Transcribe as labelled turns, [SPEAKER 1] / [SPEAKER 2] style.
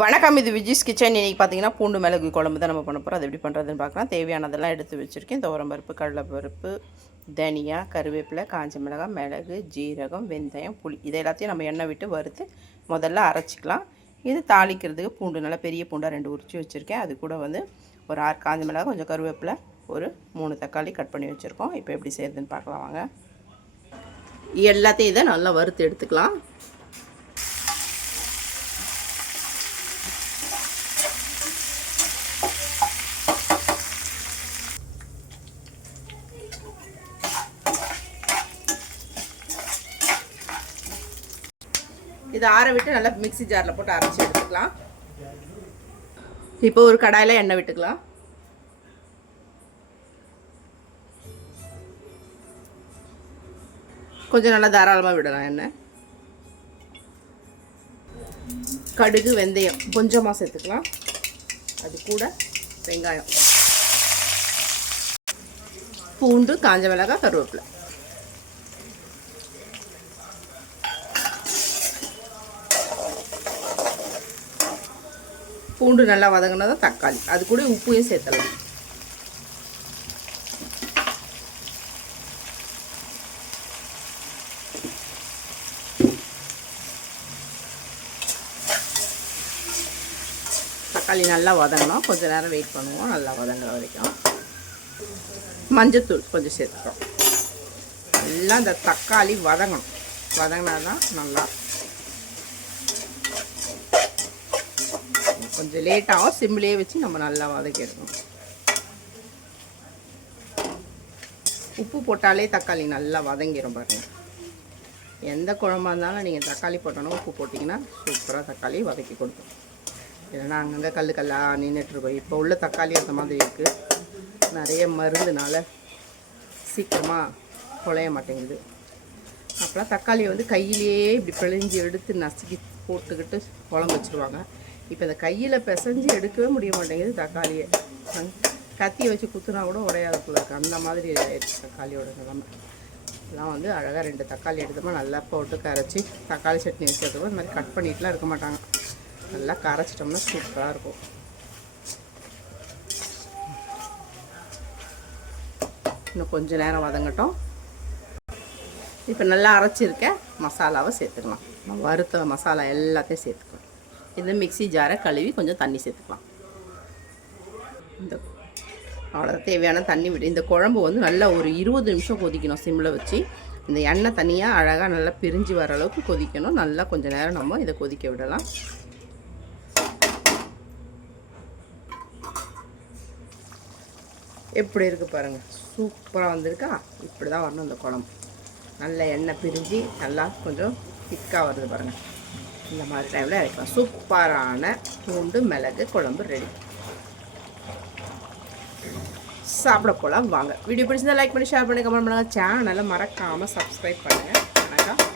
[SPEAKER 1] வணக்கம் இது விஜிஸ் கிச்சன். இன்றைக்கி பார்த்தீங்கன்னா பூண்டு மிளகு குழம்பு தான் நம்ம பண்ண போகிறோம் அது எப்படி பண்ணுறதுன்னு பார்க்கலாம் தேவையானதெல்லாம் எடுத்து வச்சுருக்கேன். துவரம்பருப்பு கடலைப்பருப்பு தனியா கருவேப்பிலை காஞ்ச மிளகாய் மிளகு ஜீரகம் வெந்தயம் புளி. இதை எல்லாத்தையும் நம்ம எண்ணெய் விட்டு வறுத்து முதல்ல அரைச்சிக்கலாம். இது தாளிக்கிறதுக்கு பூண்டு நல்லா பெரிய பூண்டாக ரெண்டு உரிச்சு வச்சுருக்கேன். அது கூட வந்து ஒரு ஆறு காஞ்ச மிளகாய் கொஞ்சம் கருவேப்பிலை ஒரு மூணு தக்காளி கட் பண்ணி வச்சுருக்கோம். இப்போ எப்படி செய்யுதுன்னு பார்க்கலாம் வாங்க. எல்லாத்தையும் இதை நல்லா வறுத்து எடுத்துக்கலாம். இதை ஆற விட்டு நல்லா மிக்சி ஜாரில் போட்டு அரைச்சி எடுத்துக்கலாம். இப்போ ஒரு கடாயில் எண்ணெய் விட்டுக்கலாம். கொஞ்சம் நல்லா தாராளமாக விடலாம் எண்ணெய். கடுகு வெந்தயம் கொஞ்சமாக சேர்த்துக்கலாம். அது கூட வெங்காயம். பூண்டு காஞ்ச மிளகாய் கருவேப்பிலை. பூண்டு நல்லா வதங்கினதும் தக்காளி. அது கூட உப்பையும் சேர்த்தலாம் தக்காளி நல்லா வதங்கணும். கொஞ்சம் நேரம் வெயிட் பண்ணுவோம். நல்லா வதங்குற வரைக்கும். மஞ்சத்தூள் கொஞ்சம் சேர்த்துக்கிறோம் எல்லாம் இந்த தக்காளி வதங்கணும். வதங்கினா தான் நல்லா கொஞ்சம் லேட்டாகும் சிம்லேயே வச்சு நம்ம நல்லா வதக்கிடணும். உப்பு போட்டாலே தக்காளி நல்லா வதங்கிடும் பாருங்கள் எந்த குழம்பா இருந்தாலும் நீங்கள் தக்காளி போட்டணும் உப்பு போட்டிங்கன்னா சூப்பராக தக்காளி வதக்கி கொடுக்கும். இல்லைன்னா அங்கங்கே கல் கல்லாக நின்றுட்டுருக்கோம் இப்போ உள்ள தக்காளி அந்த மாதிரி இருக்குது நிறைய மருந்துனால சீக்கிரமாக குழைய மாட்டேங்குது. அப்போலாம் தக்காளியை வந்து கையிலேயே இப்படி பிழிஞ்சு எடுத்து நசுக்கி போட்டுக்கிட்டு குழம்பு வச்சுருவாங்க. இப்போ இந்த கையில் பிசைஞ்சு எடுக்கவே முடிய மாட்டேங்குது தக்காளியை. கத்தி வச்சு குத்துனா கூட உடையாத போல அந்த மாதிரி ஆயிடுச்சு தக்காளியோட நிலமை. இதெல்லாம் வந்து அழகாக ரெண்டு தக்காளி எடுத்தோமா நல்லா போட்டு கரைச்சி தக்காளி சட்னி வச்சுருக்கோம் இந்த மாதிரி கட் பண்ணிட்டுலாம் இருக்க மாட்டாங்க. நல்லா கரைச்சிட்டோம்னா சூப்பராக இருக்கும். இன்னும் கொஞ்சம் நேரம் வதங்கட்டும். இப்போ நல்லா அரைச்சிருக்க மசாலாவை சேர்த்துக்கலாம். வறுத்த மசாலா எல்லாத்தையும் சேர்த்துக்கலாம். இந்த மிக்ஸி ஜாரை கழுவி கொஞ்சம் தண்ணி சேர்த்துக்கலாம். இந்த அவ்வளோ தேவையான தண்ணி விட்டு இந்த குழம்பு வந்து நல்லா ஒரு இருபது நிமிஷம் கொதிக்கணும் சிம்மில் வச்சு. இந்த எண்ணெய் தனியாக அழகாக நல்லா பிரிஞ்சு வர அளவுக்கு கொதிக்கணும். நல்லா கொஞ்சம் நேரம் நம்ம இதை கொதிக்க விடலாம். எப்படி இருக்குது பாருங்கள் சூப்பராக வந்திருக்கா? இப்படி தான் வரணும் இந்த குழம்பு. நல்ல எண்ணெய் பிரிஞ்சு நல்லா கொஞ்சம் திக்காக வருது பாருங்கள் இந்த மாதிரி டைமில் இறக்கலாம் சூப்பரான பூண்டு மிளகு குழம்பு ரெடி சாப்பிட போகலாம் வாங்க. வீடியோ பிடிச்சிருந்தா லைக் பண்ணி ஷேர் பண்ணி கமெண்ட் பண்ணுங்கள் சேனலை மறக்காமல் சப்ஸ்கிரைப் பண்ணுங்கள் வணக்கம்.